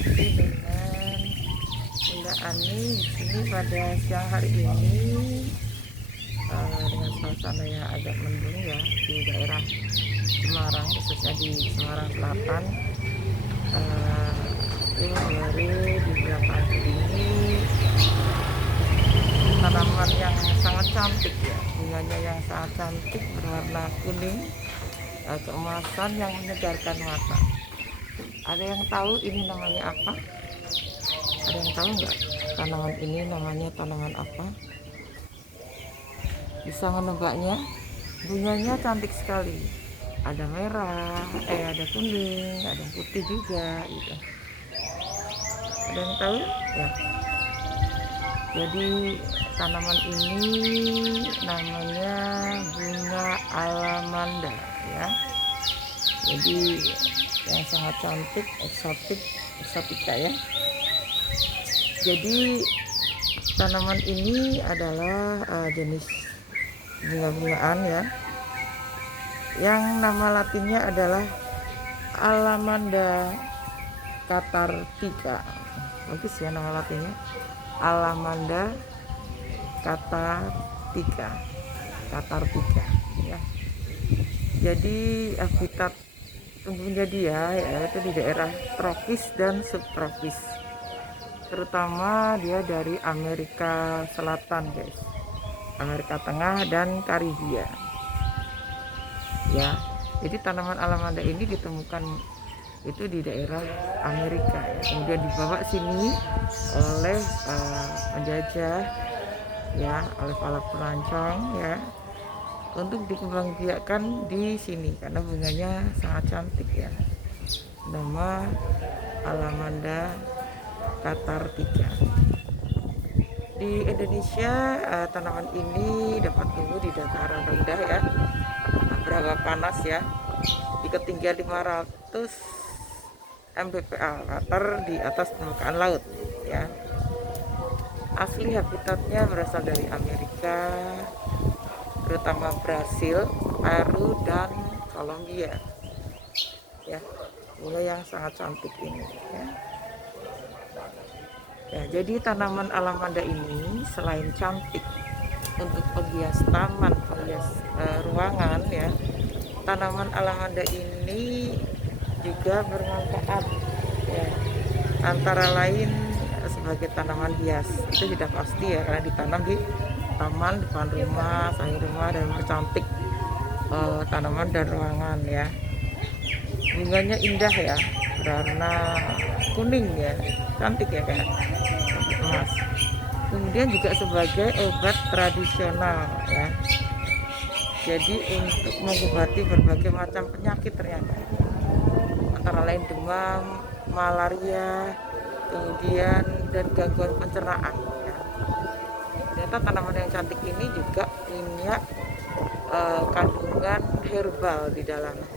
Tapi dengan Bunda Ani di sini pada siang hari ini dengan suasana yang agak mendung ya di daerah Semarang, khususnya di Semarang Selatan. Itu baru di belakang ini tanaman yang sangat cantik ya, bunganya yang sangat cantik berwarna kuning keemasan yang menyegarkan mata. Ada yang tahu ini namanya apa? Ada yang tahu nggak tanaman ini namanya tanaman apa? Bisa menebaknya? Bunganya cantik sekali. Ada merah, ada kuning, ada putih juga gitu. Ada yang tahu? Ya. Jadi tanaman ini namanya bunga alamanda ya. Jadi yang sangat cantik, eksotika ya. Jadi tanaman ini adalah jenis bunga-bungaan ya, yang nama latinnya adalah Alamanda catarrhica. Bagus ya nama latinnya, Alamanda catarrhica ya. Jadi habitat tumbuhnya dia yaitu di daerah tropis dan subtropis, terutama dia dari Amerika Selatan guys, Amerika Tengah dan Karibia ya. Jadi tanaman alamanda ini ditemukan itu di daerah Amerika ya, kemudian dibawa sini oleh penjajah ya, oleh para pelancong ya, untuk dikembangbiakkan di sini karena bunganya sangat cantik ya. Nama Alamanda catarrhica. Di Indonesia tanaman ini dapat tumbuh di dataran rendah ya, berapa panas ya, di ketinggian 500 mdpl meter di atas permukaan laut ya. Asli habitatnya berasal dari Amerika, terutama Brasil, Peru dan Kolombia ya. Bunga yang sangat cantik ini ya. Ya, jadi tanaman alamanda ini selain cantik untuk penghias taman, penghias ruangan ya, tanaman alamanda ini juga bermanfaat ya, antara lain sebagai tanaman hias. Itu sudah pasti ya, karena ditanam di taman, depan rumah, samping rumah, dan mempercantik tanaman dan ruangan ya. Bunganya indah ya, berwarna kuning ya, cantik ya kayak emas. Kemudian juga sebagai obat tradisional ya, jadi untuk mengobati berbagai macam penyakit ternyata, antara lain demam, malaria, kemudian dan gangguan pencernaan ya. Ternyata tanaman yang cantik ini juga punya kandungan herbal di dalamnya.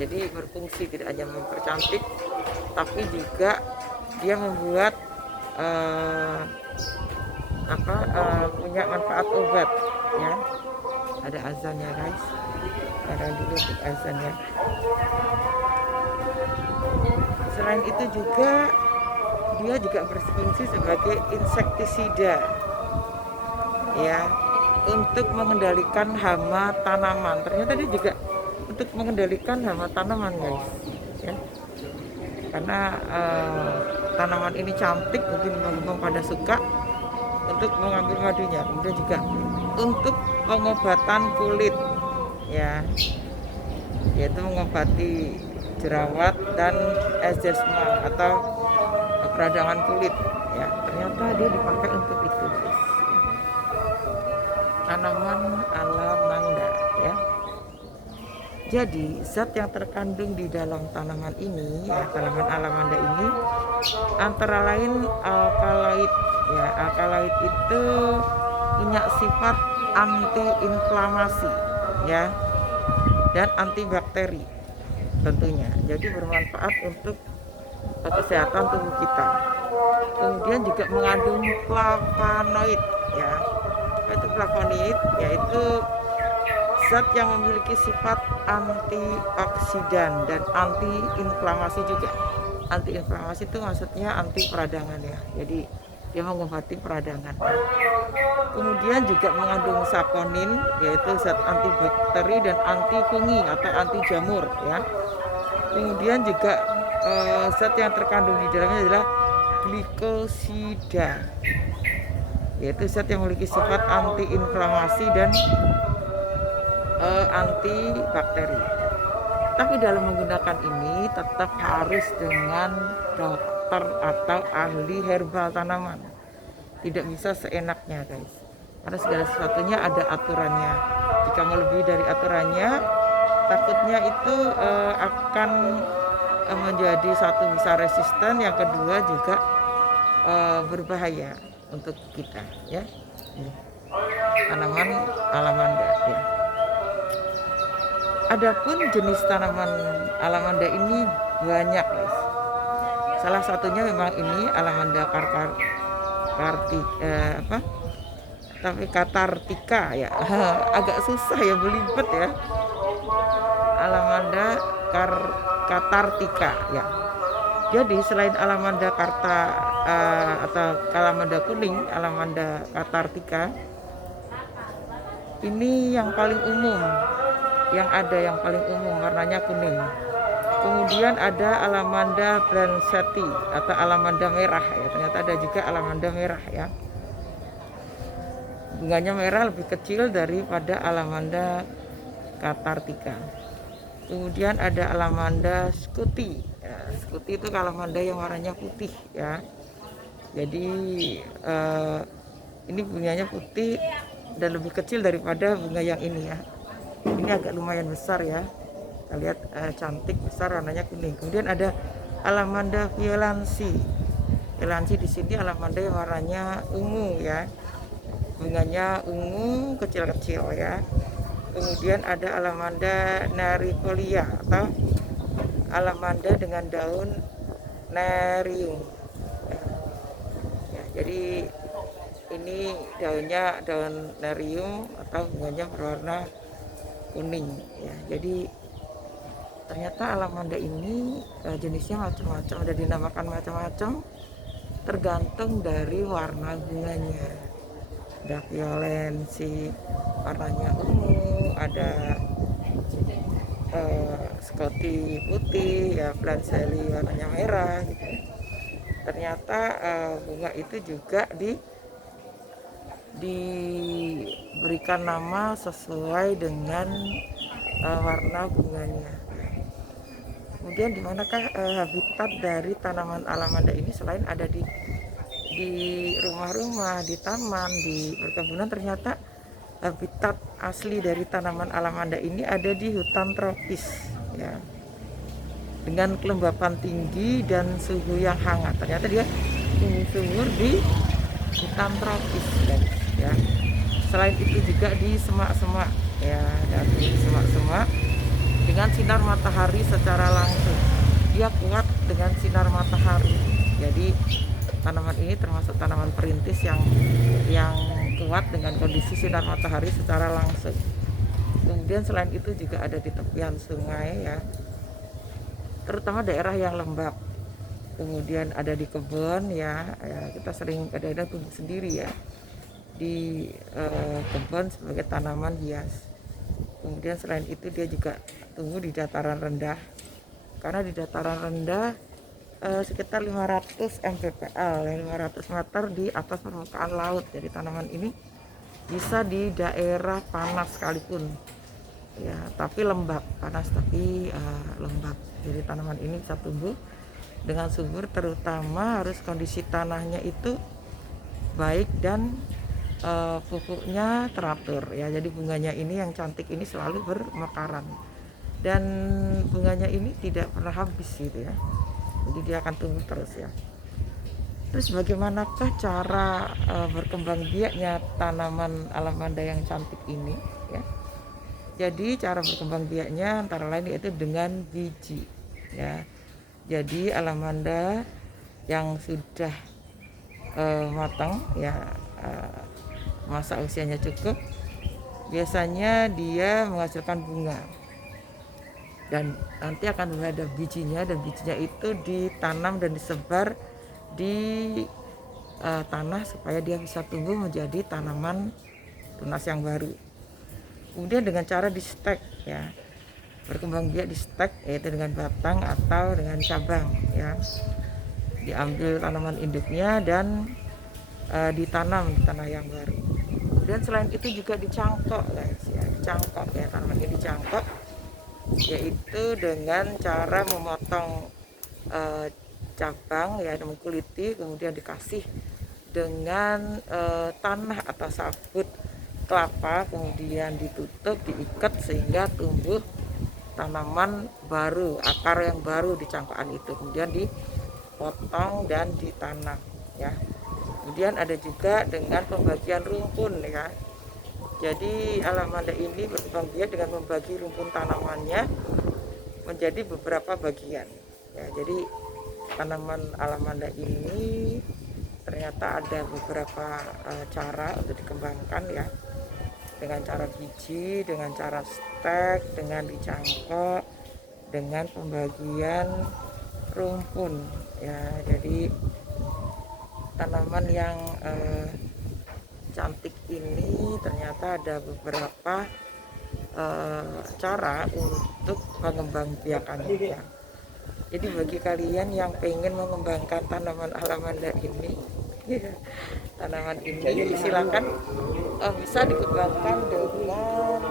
Jadi berfungsi tidak hanya mempercantik, tapi juga dia membuat punya manfaat obat ya. Ada azannya guys, karena dulu untuk azan ya. Selain itu juga dia juga berfungsi sebagai insektisida ya, untuk mengendalikan hama tanaman. Ternyata dia juga untuk mengendalikan hama tanaman guys ya, karena tanaman ini cantik, mungkin teman-teman pada suka untuk mengambil madunya. Kemudian juga untuk pengobatan kulit ya, yaitu mengobati jerawat dan eczema atau peradangan kulit ya. Ternyata dia dipakai untuk itu guys, tanaman alamanda ya. Jadi zat yang terkandung di dalam tanaman ini ya, tanaman alamanda ini antara lain alkaloid ya. Alkaloid itu punya sifat anti-inflamasi ya, dan antibakteri tentunya. Jadi bermanfaat untuk kesehatan tubuh kita. Kemudian juga mengandung flavonoid ya. Itu flavonoid yaitu zat yang memiliki sifat antioksidan dan anti-inflamasi juga Anti inflamasi itu maksudnya anti peradangan ya. Jadi dia mengobati peradangan. Kemudian juga mengandung saponin, yaitu zat antibakteri dan anti fungi atau anti jamur ya. Kemudian juga zat yang terkandung di dalamnya adalah glikosida, yaitu zat yang memiliki sifat anti-inflamasi dan anti-bakteri. Tapi dalam menggunakan ini tetap harus dengan dokter atau ahli herbal tanaman. Tidak bisa seenaknya guys, karena segala sesuatunya ada aturannya. Jika melebihi dari aturannya, takutnya itu akan menjadi satu bisa resisten, yang kedua juga berbahaya untuk kita ya. Ini tanaman alamanda ya. Adapun jenis tanaman alamanda ini banyak guys. Salah satunya memang ini alamanda katartika ya. Agak susah ya, belibet ya. Alamanda katartika ya. Jadi selain alamanda atau alamanda kuning, alamanda katartika ini yang paling umum, yang paling umum warnanya kuning. Kemudian ada alamanda brancati atau alamanda merah ya. Ternyata ada juga alamanda merah ya. Bunganya merah, lebih kecil daripada alamanda katartika. Kemudian ada alamanda scuti ya. Scuti itu alamanda yang warnanya putih ya. Jadi ini bunganya putih dan lebih kecil daripada bunga yang ini ya. Ini agak lumayan besar ya. Kita lihat cantik, besar, warnanya kuning. Kemudian ada alamanda violansi. Violansi di sini alamanda yang warnanya ungu ya. Bunganya ungu, kecil-kecil ya. Kemudian ada alamanda nerifolia atau alamanda dengan daun nerium ya, jadi ini daunnya daun nerium atau bunganya berwarna kuning ya. Jadi ternyata alamanda ini jenisnya macam-macam, ada dinamakan macam-macam tergantung dari warna bunganya. Ada violensi warnanya ungu, ada Scotty putih ya, Blanceli warnanya merah gitu. Ternyata bunga itu juga diberikan nama sesuai dengan warna bunganya. Kemudian di manakah habitat dari tanaman alamanda ini? Selain ada di rumah-rumah, di taman, di perkebunan, ternyata habitat asli dari tanaman alamanda ini ada di hutan tropis ya, dengan kelembapan tinggi dan suhu yang hangat. Ternyata dia tumbuh-subur di hutan tropis guys ya. Selain itu juga di semak-semak ya, dan di semak-semak dengan sinar matahari secara langsung. Dia kuat dengan sinar matahari. Jadi tanaman ini termasuk tanaman perintis yang kuat dengan kondisi sinar matahari secara langsung. Kemudian selain itu juga ada di tepian sungai ya, terutama daerah yang lembab. Kemudian ada di kebun ya, kita sering kadang-kadang tumbuh sendiri ya di kebun sebagai tanaman hias. Kemudian selain itu dia juga tumbuh di dataran rendah, karena di dataran rendah sekitar 500 mppl, 500 meter di atas permukaan laut. Jadi tanaman ini bisa di daerah panas sekalipun ya, tapi lembab, panas tapi lembab. Jadi tanaman ini bisa tumbuh dengan subur, terutama harus kondisi tanahnya itu baik dan pupuknya teratur ya. Jadi bunganya ini yang cantik ini selalu bermekaran dan bunganya ini tidak pernah habis gitu ya. Jadi dia akan tumbuh terus ya. Terus bagaimanakah cara berkembang biaknya tanaman alamanda yang cantik ini ya? Jadi cara berkembang biaknya antara lain yaitu dengan biji ya. Jadi alamanda yang sudah matang ya, masa usianya cukup, biasanya dia menghasilkan bunga. dan nanti akan ada bijinya, dan bijinya itu ditanam dan disebar di tanah supaya dia bisa tumbuh menjadi tanaman tunas yang baru. Kemudian dengan cara di stek ya, berkembang biak di stek, yaitu dengan batang atau dengan cabang ya. Diambil tanaman induknya dan ditanam di tanah yang baru. Kemudian selain itu juga dicangkok guys ya, dicangkok ya, tanaman ini dicangkok, yaitu dengan cara memotong cabang ya, mengkuliti, kemudian dikasih dengan tanah atau sabut kelapa, kemudian ditutup, diikat sehingga tumbuh tanaman baru, akar yang baru di cangkokan itu, kemudian dipotong dan ditanam ya. Kemudian ada juga dengan pembagian rumpun ya. Jadi alamanda ini berkembang biak dengan membagi rumpun tanamannya menjadi beberapa bagian ya. Jadi tanaman alamanda ini ternyata ada beberapa cara untuk dikembangkan ya, dengan cara biji, dengan cara stek, dengan dicangkok, dengan pembagian rumpun ya. Jadi tanaman yang cantik ini ternyata ada beberapa cara untuk pengembangbiakannya ya. Jadi bagi kalian yang pengen mengembangkan tanaman alamanda ini ya, tanaman ini silakan bisa dikembangkan dengan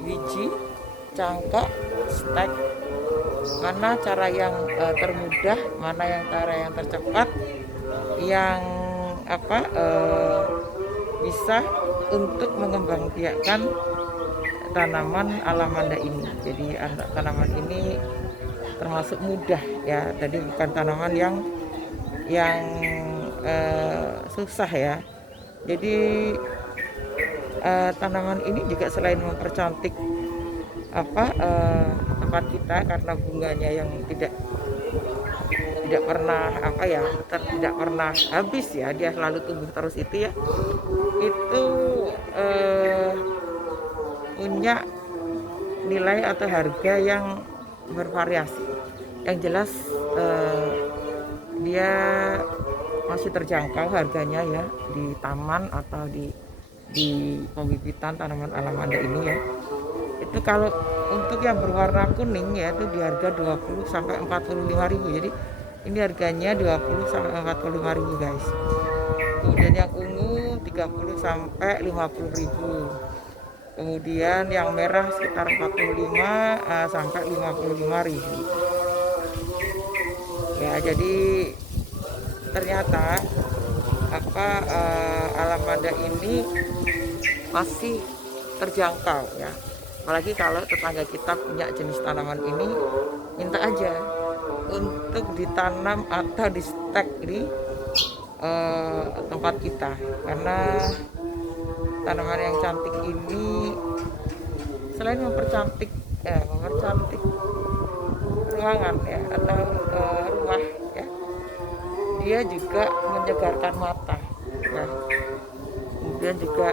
biji, cangkok, stek. Mana cara yang termudah, mana yang cara yang tercepat, yang bisa untuk mengembangbiakkan tanaman alamanda ini. Jadi tanaman ini termasuk mudah ya. Tadi bukan tanaman yang susah ya. Jadi tanaman ini juga selain mempercantik tempat kita karena bunganya yang tidak pernah tidak pernah habis ya, dia selalu tumbuh terus itu ya. Itu punya nilai atau harga yang bervariasi. Yang jelas dia masih terjangkau harganya ya di taman atau di pembibitan tanaman alamanda ini ya. Itu kalau untuk yang berwarna kuning ya itu di harga 20 sampai 45.000. Jadi ini harganya 20 sampai 45.000 guys. Kemudian yang ungu 30 sampai 50.000. Kemudian yang merah sekitar 45 sampai 55.000. Ya, jadi ternyata alamanda ini masih terjangkau ya. Apalagi kalau tetangga kita punya jenis tanaman ini, minta aja untuk ditanam atau di stek di tempat kita, karena tanaman yang cantik ini selain mempercantik ruangan ya atau rumah ya, dia juga menyegarkan mata ya. Kemudian juga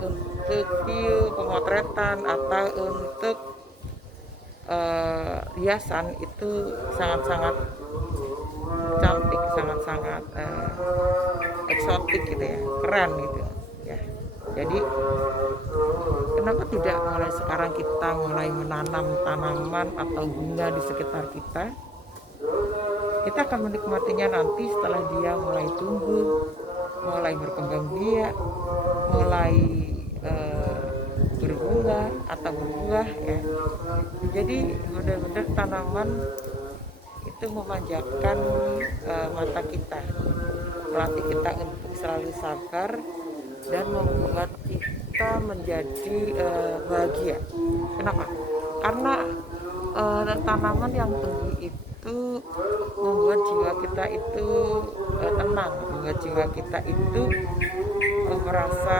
untuk view pemotretan atau untuk hiasan itu sangat-sangat cantik, sangat-sangat eksotik gitu ya, keren gitu ya. Jadi kenapa tidak mulai sekarang kita mulai menanam tanaman atau bunga di sekitar kita. Kita akan menikmatinya nanti setelah dia mulai tumbuh, mulai berkembang biak, mulai berbunga atau berbuah ya. Jadi benar-benar tanaman itu memanjakan mata kita, melatih kita untuk selalu sabar dan membuat kita menjadi bahagia. Kenapa? Karena tanaman yang tumbuh itu membuat jiwa kita itu tenang, membuat jiwa kita itu merasa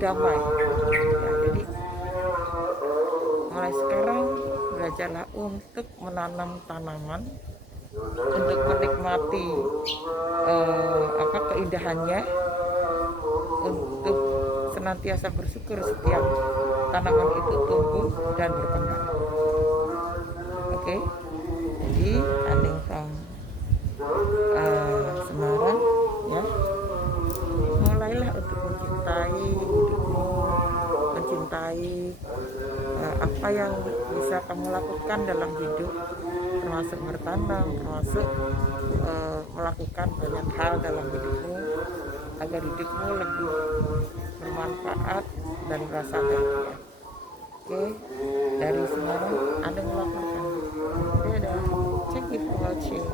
damai ya. Jadi mulai sekarang belajarlah untuk menanam tanaman, untuk menikmati keindahannya, untuk senantiasa bersyukur setiap tanaman itu tumbuh dan berkembang. Oke, jadi Aning from Semarang ya, mulailah untuk mencintai hidupmu, mencintai apa yang bisa kamu lakukan dalam hidup, termasuk bertanam, termasuk melakukan banyak hal dalam hidupmu agar hidupmu lebih bermanfaat dan merasa bahagia. Oke, dari Semarang ada melaporkan. Dadah, thank you for watching.